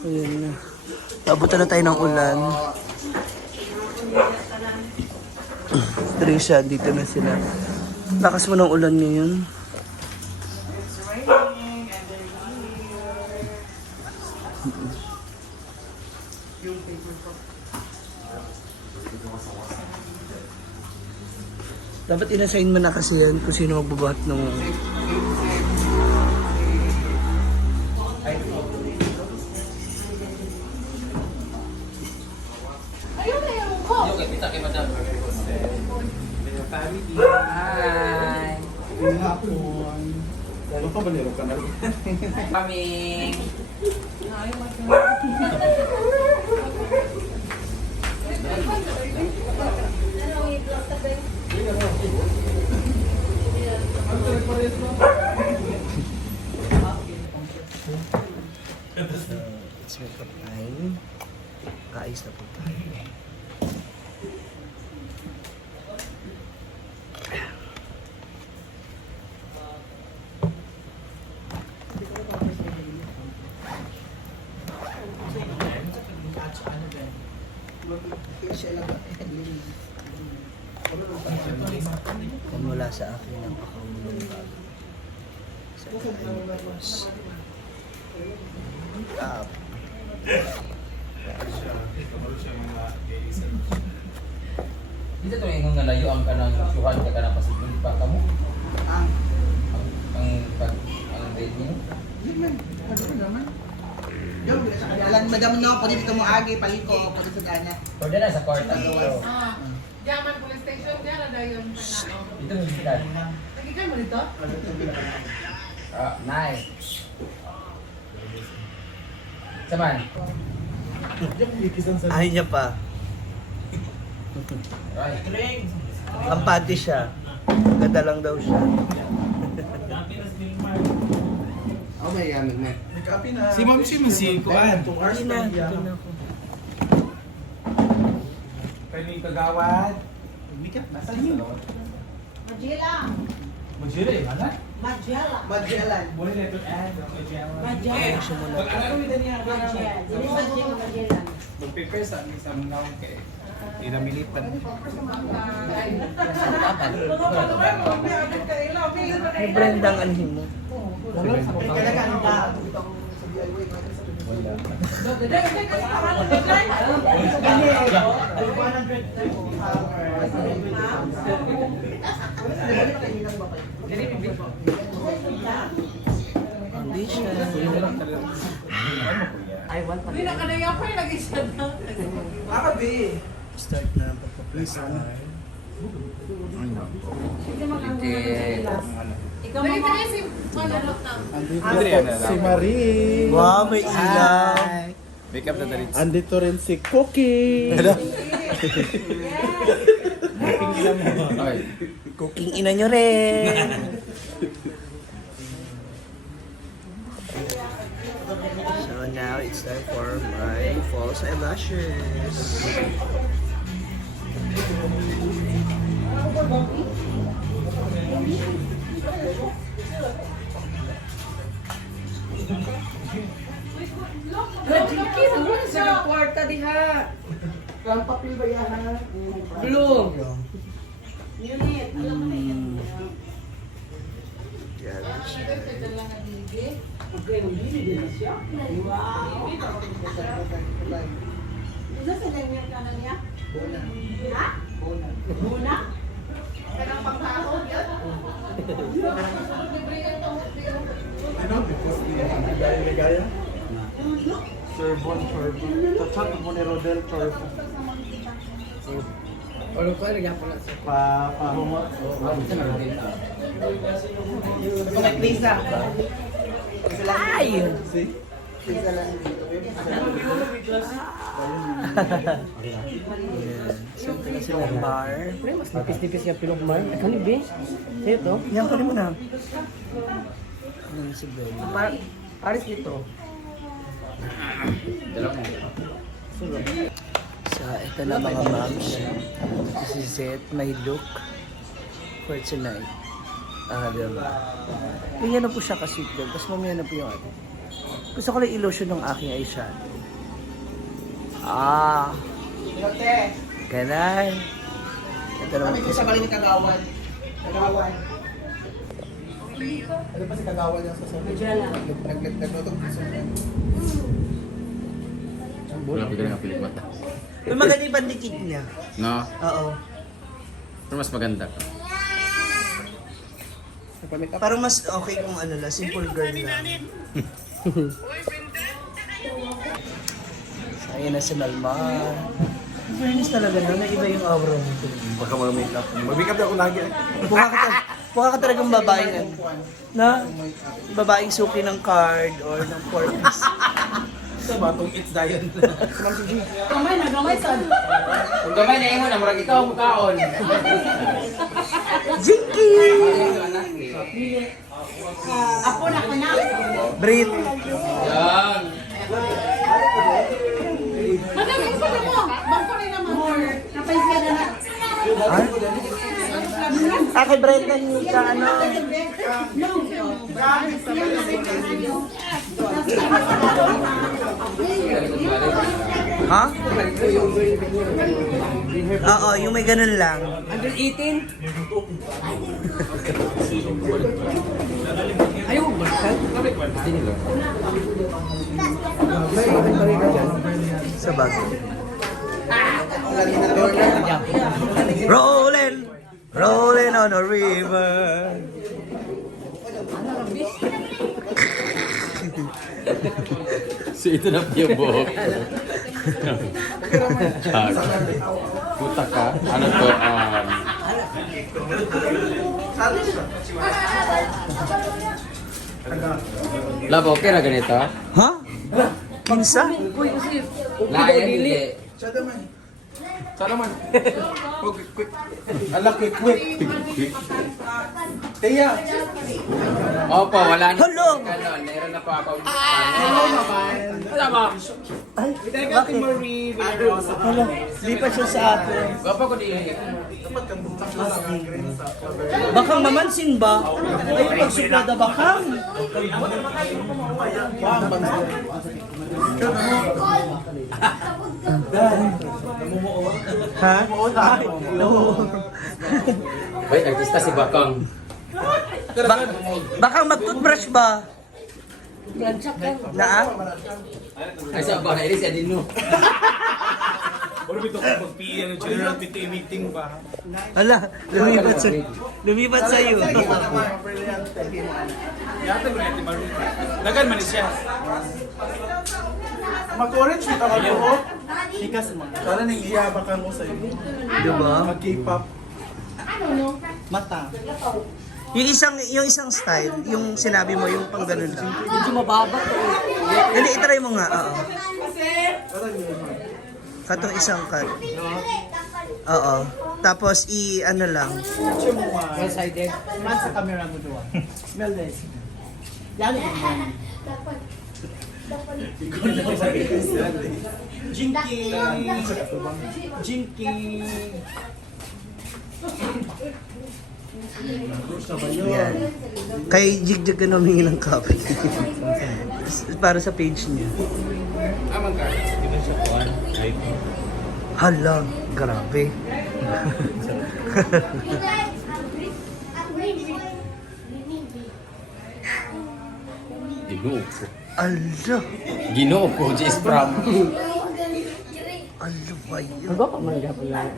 Ayun na. Abutan na tayo ng ulan. Trisha, dito na sila. Lakas mo ng ulan ngayon. Dapat inassign mo na kasi yan kung sino magbubuhat ng... Hi! Ano pa ba nilo ka na? Coming! It's makeup time. Kaayos na po tayo. Mula sa akin ang pakahulong bago. Sa Diyos. Up. Dito ito yung nalayuan ka ng suhan ka na pasigil pa ka mo? Ang grade niyo? Alam madam no, pwede dito mo agi, paliko, pwede sa dana. Pwede na sa court ang Jaman police station, diyan na yung panao. Dito mo sila. Nagikan mo dito? Nice. Saman. Ayaw niya pa. Right. Kampante siya. Ganda lang daw siya. Oh my God, man. Si Ma'am si Kuan. Hindi na. Dito na ako. Kayo yung kagawad. Wika, nasa inyo. Magila. Magjira eh, mana? Magila. Magyalan. Boleh na ito add. Magjira. Magila. Pag-ano nito niya? Dili magila. Mag-prepare sa mga kay inamilipan. May brandang anhin mo. Hindi siya. Hindi na kanaya pa yung nag-isa na. Start na ang pagpaplasa. Ikaw mo mga si Manalok na. Si Marie. Wow, may ilaw. Wake up na dali. Andito rin si Cookie. Cooking ina nyo rin. So now it's time for my false eyelashes. Sa kwarta diha. Kang papel ba yan ha? Blue. Unit. Alam mo na yan. Yan. Isa sa ganyan ka na niya? Ha? Buna? Kanang pangkahon yan? Libre yan to. Ano? Because ligaya. Sorbon. Tachat mo ni Rodel Sorbon. Olo ko lagyan po na sa Pahumot. Kay Lisa. Ay! Lisa lang dito. So ito na sila bar. Mas nipis-nipis yung pilog man. Kani be? Sa'yo to? Yan ko mo na. Yan si Bel. Paris dito. So ito na mga moms. This is it. My look for tonight. Diba? Bigyan na po siya kasi. Tapos mamaya na po yung atin. Gusto ko lang i-lotion ng aking eyeshadow. Ah, Lote. ganun. Ito naman. Kami ko sa bali ni Kagawan. Kagawan. Ano pa si Kagawan yung sasabi? Naglutong piso niya. Wala pa ganang pilit mata. May maganda yung pandikit niya. No? Oo. Pero mas maganda ka. Parang mas okay kung ano lang, simple girl lang. Ayan na si Nalmar. Fairness talaga na, naiba yung aura mo. Baka mga makeup. Mag-makeup na ako lagi. Mukha ka talagang babae na babaeng suki ng card or ng porpoise. Sa batong it's dayon. Gamay na, gamay son. Kung gamay na ingon, amurag ikaw ang mukhaon. Jinky! Ako na ko na. Brit! Yan. Magamit pa na mo. Bangko na naman. Napayos ka na na. Kay Brendan yung sa ano. Ha? Oo, yung may ganun lang. Under 18? Sa bago. Rolling, rolling on a river. So ito na yung buhok. Char. Puta ka. Ano to? Love, okay na ganito? Ha? Kinsa? Layan, hindi. Sana man. Quick. Ala, quick. Teya. Opo, wala na. Hello! Ganon, meron na po ako. Ay, bakit? Hala, lipat siya sa akin. Gapa ko di. Bakang mamansin ba? Ayun, pagsuplada bakang. Ha? Ay, no. Wait, artista si Bakang. Bakang mag-toothbrush ba? Na? Ay, sa ba? Iris, adin mo. Pero bito ko mag-PE ng general PTA meeting ba? Hala, lumipat sa iyo. Yata ko na ito maroon. Dagan man siya. Mag-orange kita ka po. Ikas mo. Sana nang iyabak mo sa iyo. Diba? Mag-K-pop. Mata. Yung isang style, yung sinabi mo, yung pang ganun lang. Medyo mababa. Hindi, itry mo nga. Oo. Katong isang cut. Oo. Tapos ano lang. One-sided. Man sa camera mo doon. Smell this. Yan yung Jinky. Yan. Kay Jigjag ka humingi ng copy. Para sa page niya. Hala, grabe. Ginoo. Ala. Ginoo ko, Jis Pram. Ala ba yun? Ano pa man gapon lang?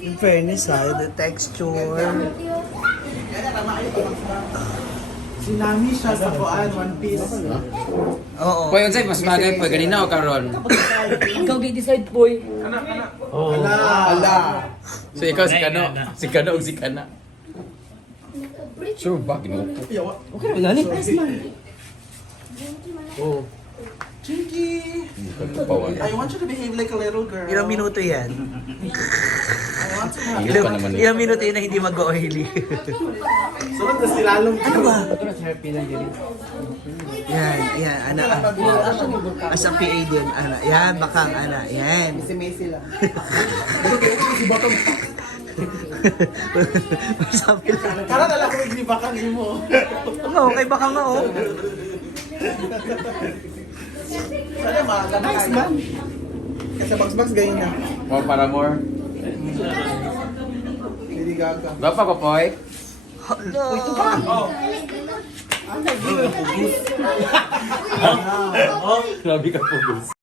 In fairness ha, the texture. Sinami siya sa kuan, One Piece. Oo. Poy, unsay mas bagay po ganina o karon? Ikaw gi-decide, boy. Ala. So ikaw si Kano, si Kano ug si Kana. Sure ba ginoo ko? Okay, wala ni. Nice man. Oh, Jinky. pagpawan. I want you to behave like a little girl. Ilang minuto yan? I want to have... Ilo pa naman. Ilang minuto yun na hindi mag-oily. Sunod na si Lalong. Ano ba? Ito na therapy lang din. Yan, ana. As a PA din, ana. Yan, bakang, ana. Yan. Si Macy lang. Sabi lang. Kara na lang kung hindi ba kang imo. Ano, kay baka nga oh. Sana maaga na kayo. Kasi bags-bags ganyan na. More para more. Lady Gaga. Gapa ko, Poy. Hala. Grabe ka po, Gus.